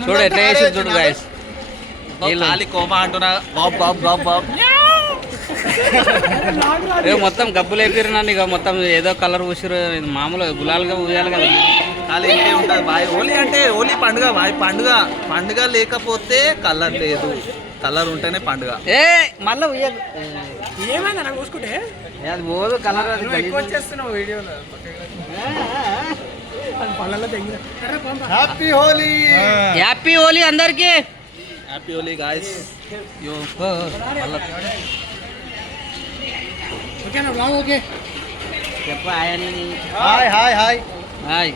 చూడు ఎట్లా చేసి చూడు గాయస్ కోమా అంటున్నా బాబ్ బాబ్ బాబ్ బాబ్ మొత్తం గబ్బులు అయిపోయినా ఇక మొత్తం ఏదో కలర్ పూసిరు మామూలు గులాలుగా పూయాలి కదా ఖాళీ ఇంకే ఉంటుంది బాయ్ హోలీ అంటే హోలీ పండుగ బాయ్ పండుగ పండుగ లేకపోతే కలర్ లేదు కలర్ ఉంటేనే పండుగ ఏ మళ్ళీ ఏమైందా నాకు చూసుకుంటే అది పోదు కలర్ వచ్చేస్తున్నావు వీడియోలో హ్యాపీ హోలీ హ్యాపీ హోలీ అందరికి హ్యాపీ హోలీ గాయస్ ఓకేనా బ్లాగ్ ఓకే చెప్పు హాయ్ అని హాయ్ హాయ్ హాయ్ హాయ్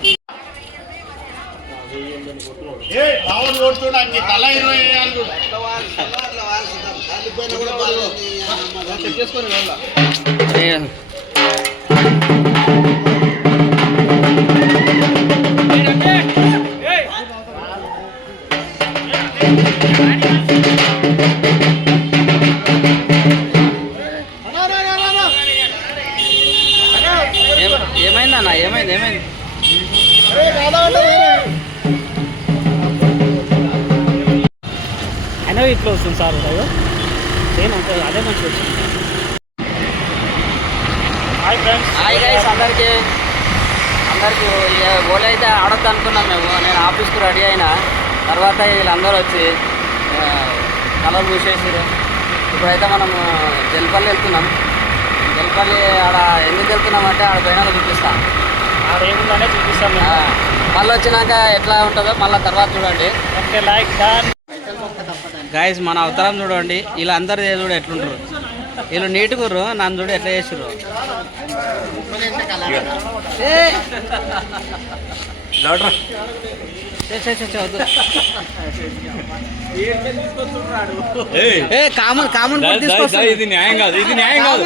ఏమైందన్నా ఏమైంది ఏమైంది అయినా ఇట్లా వస్తుంది సార్ సేమ్ అంటే అదే మంచి వచ్చింది హాయ్ ఫ్రెండ్స్ హాయ్ గైస్ అందరికీ హోలీ అయితే ఆడొద్దు అనుకున్నాం మేము నేను ఆఫీస్కి రెడీ అయినా తర్వాత వీళ్ళందరూ వచ్చి కలర్ పూసేసారు ఇప్పుడైతే మనం జల్పల్లి వెళ్తున్నాం జల్పల్లి ఆడ ఎందుకు వెళ్తున్నామంటే ఆడ పైన చూపిస్తాం ఆడ ఏముందనే చూపిస్తాం మళ్ళీ వచ్చినాక ఎట్లా ఉంటుందో మళ్ళీ తర్వాత చూడండి ఓకే లైక్ డన్ గాయస్ మన అవతారం చూడండి వీళ్ళందరూ చూడు ఎట్లుంటారు వీళ్ళు నీటుగుర్రు నన్ను చూడు ఎట్లా చేసారు కామన్ ఇది న్యాయం కాదు ఇది న్యాయం కాదు